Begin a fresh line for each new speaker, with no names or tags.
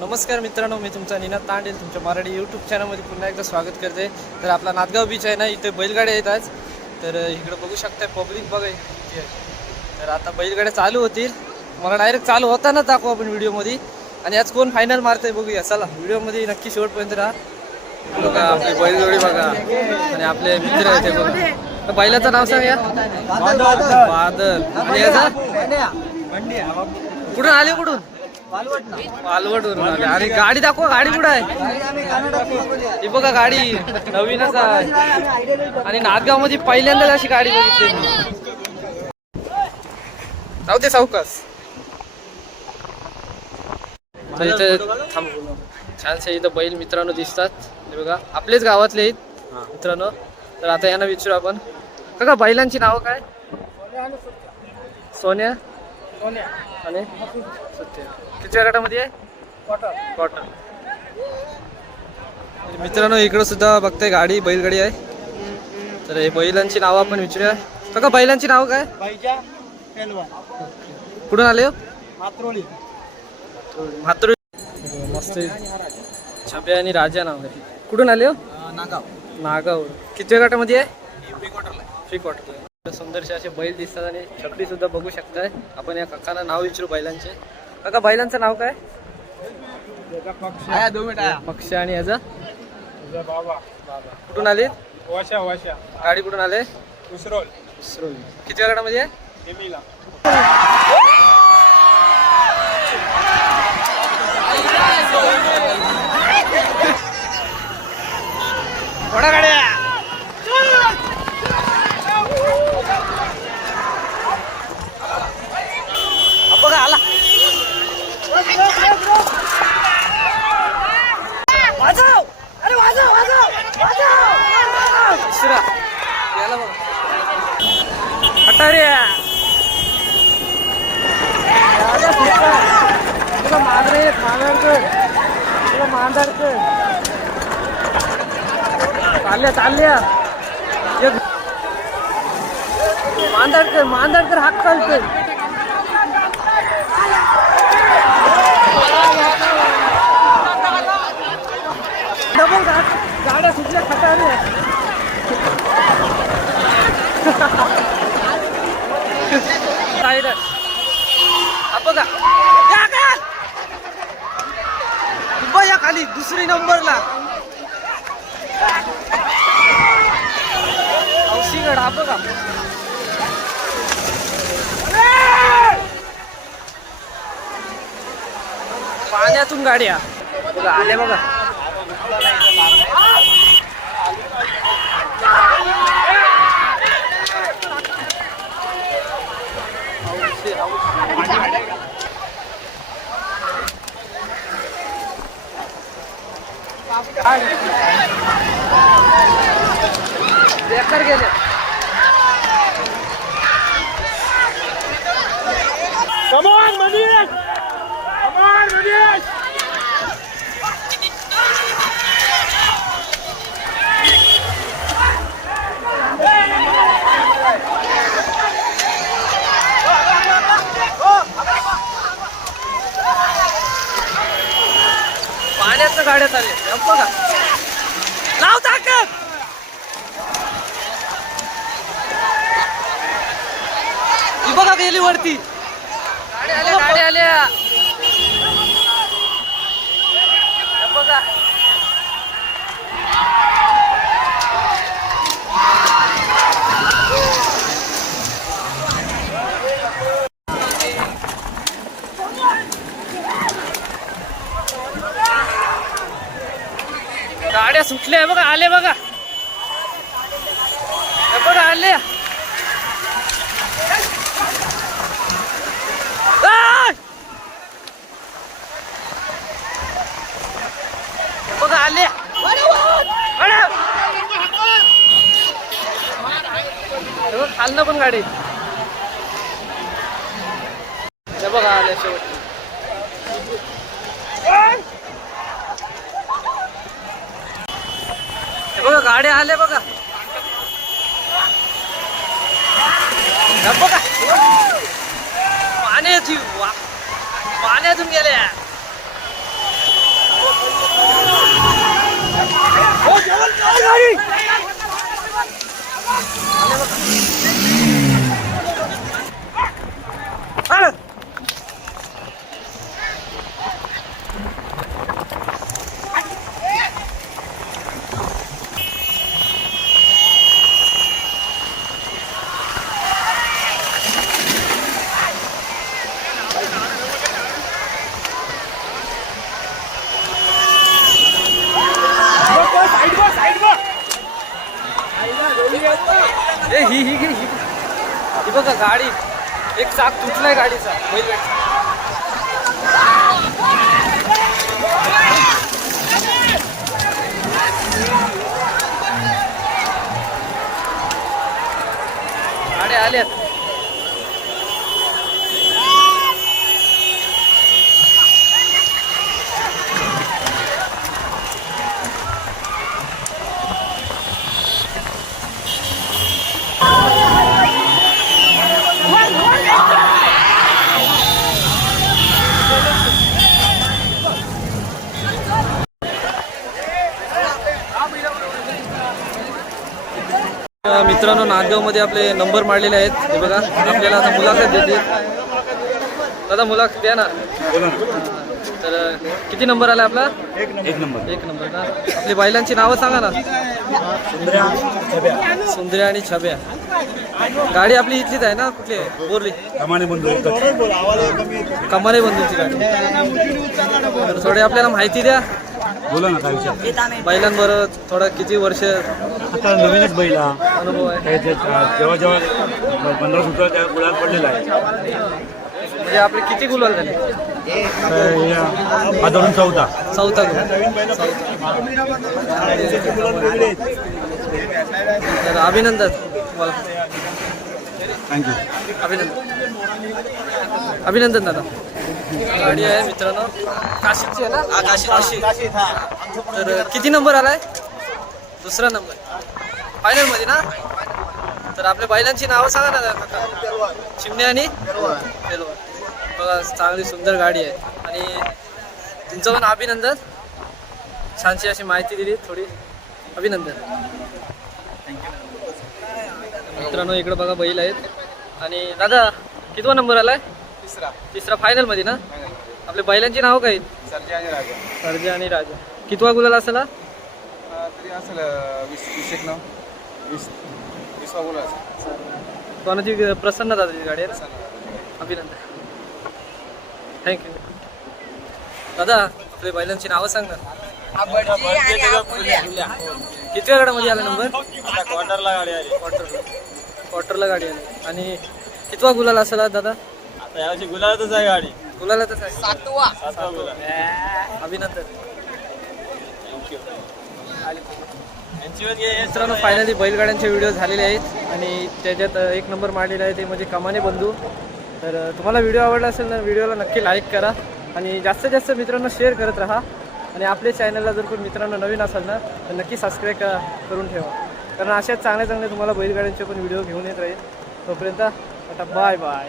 नमस्कार मित्रांनो मी तुमचा निनाद तांडेल तुमच्या मराठी यूट्यूब चॅनलमध्ये पुन्हा एकदा स्वागत करते. तर आपला नादगाव बीच आहे ना इथे बैलगाड्या येत आज तर इकडं बघू शकता पब्लिक बघ तर आता बैलगाड्या चालू होतील. मला डायरेक्ट चालू होतानाच दाखवू आपण व्हिडिओमध्ये आणि आज कोण फायनल मारतंय बघूया. चला व्हिडिओमध्ये नक्की शेवटपर्यंत राहा. लोक आपली बैलगाडी बघा. आणि आपले मित्र आहेत बैलाचं नाव सांग. या बादल. कुठून आले हो कुठून? पालवडवरून आले. अरे गाडी दाखवा गाडी कुठं आहे? ही बघा गाडी नवीनच आहे. आणि नादगावमध्ये पहिल्यांदाच अशी गाडी बघितली जाऊ दे सावकास इथे थांब. छानसे इथं बैल मित्रांनो दिसतात. हे बघा आपलेच गावातले आहेत मित्रांनो. तर आता यांना विचारू आपण. का बैलांची नावं काय? सोन्या. आणि? किती गटामध्ये आहे? कॉटन मित्रांनो इकडं सुद्धा बघताय गाडी बैलगाडी आहे. तर हे बैलांची नावं आपण विचारूया. काका बैलांची नाव काय? कुठून आले हो?
मात्रोली
म्हातुर मस्त छबे आणि राजा नाव आहे. कुठून आले हो?
नागाव.
नागाव. किती गटामध्ये आहे? फ्री क्वार्टर सुंदरसे असे बैल दिसतात आणि छकडी सुद्धा बघू शकताय. आपण या काकांना नाव विचारू बैलांचे. काका बैलांचं नाव काय? पक्ष आणि याचा?
बाबा
कुठून आले
वाशा वाशा.
गाडी कुठून आले?
उसरोल.
किती गटामध्ये आहे?
हेमीला
थोडा गाड्या बघा आला दुसरा याला बघा हटारे तुला मांजरे मांजरकर चालल्या चालल्या. एक मांदडकर मांदडकर हात डबल गा- गाड्या सुटल्या खटारे साईड हा बघा या का? आली दुसरी नंबरला. औषीगड हा बघा. पाण्यातून गाड्या. बघा आल्या बघा. गेले
कमॉन मनीष कमॉन मनीष
चालले बघा लाव ताकद बघा गेली वरती आल्या गाड्या आल्या हे बघा गाड्या सुटल्या बघा आले बघा. बघा आले. बघा आले. अरे! बघ, खालनं पण गाडी. बघा आल्या शेवटी हे बघा गाड्या आल्या बघा. बघा पाण्याची वा पाण्यातून गेल्या. ए ही ही ही ही ही बघा गाडी. एक चाक तुटलाय गाडीचा. बैल गाडी आल्यात. नांदेडमध्ये आपले नंबर मारलेले आहेत. हे बघा आपल्याला आता मुलाखत देते दादा मुलाखत द्या ना. तर किती नंबर आला आपला?
एक नंबर.
एक नंबर. ना. आपली बैलांची नावं सांगा ना. सुंदर्या आणि छब्या. गाडी आपली इथलीच आहे ना कुठली आहे? बोरली.
कमाने बंधू
कमारे बंधूची गाडी. तर थोडी आपल्याला माहिती द्या.
बोला ना काय
बैलांबरोबर थोडं किती वर्ष
आता नवीनच बैला
अनुभव आहे
जेव्हा जेव्हा पंधरा सुद्धा त्या गुळात पडलेला आहे.
म्हणजे आपले किती गुलाल झाले?
हा धरून चौथा.
चौथा गुलाल. तर अभिनंदन तुम्हाला.
थँक्यू
अभिनंदन. अभिनंदन दादा. गाडी आहे मित्रांनो. काशीची आहे ना? काशी. काशी. तर किती नंबर आलाय? दुसरा नंबर. फायनलमध्ये ना? तर आपल्या बैलांची नावं सांगा ना काका. चिमणे आणि. बघा चांगली सुंदर गाडी आहे. आणि तुमचं पण अभिनंदन. छानशी अशी माहिती दिली थोडी अभिनंदन. मित्रांनो इकडे बघा बैल आहेत. आणि दादा कितवा नंबर आलाय?
तिसरा.
तिसरा फायनलमध्ये ना? आपल्या बैलांची नाव काय?
सर्जे आणि राजा.
सर्जा आणि राजा. कितवा गुलाल असेल
तरी असेल अं, वीस वीस एक नऊ वीस वीसवा बोला.
कोणाची प्रसन्न दादाची गाडी आहे ना? अभिनंदन. थँक्यू दादा आपल्या बैलांची नावं सांग ना. कितव्या गडामध्ये आला नंबर?
क्वार्टरला गाडी आली.
क्वार्टर क्वार्टरला गाडी आली. आणि कितवा गुलाल असेल दादा?
आता यावर्षी गुलाबातच आहे गाडी.
गुलालातच आहे.
सातवा. गुलाब
अभिनंदन.
घे म्हणजे
मित्रांनो फायनली बैलगाड्यांचे व्हिडिओ झालेले आहेत आणि त्याच्यात एक नंबर मारलेला आहे ते म्हणजे कमाने बंधू. तर तुम्हाला व्हिडिओ आवडला असेल तर व्हिडिओला नक्की लाईक करा आणि जास्तीत जास्त मित्रांनो शेअर करत राहा. आणि आपल्या चॅनलला जर कोण मित्रांनो नवीन असाल ना तर नक्की सबस्क्राईब करून ठेवा. कारण अशाच चांगले चांगले तुम्हाला बैलगाड्यांचे पण व्हिडिओ घेऊन येत राहील. तोपर्यंत आता बाय बाय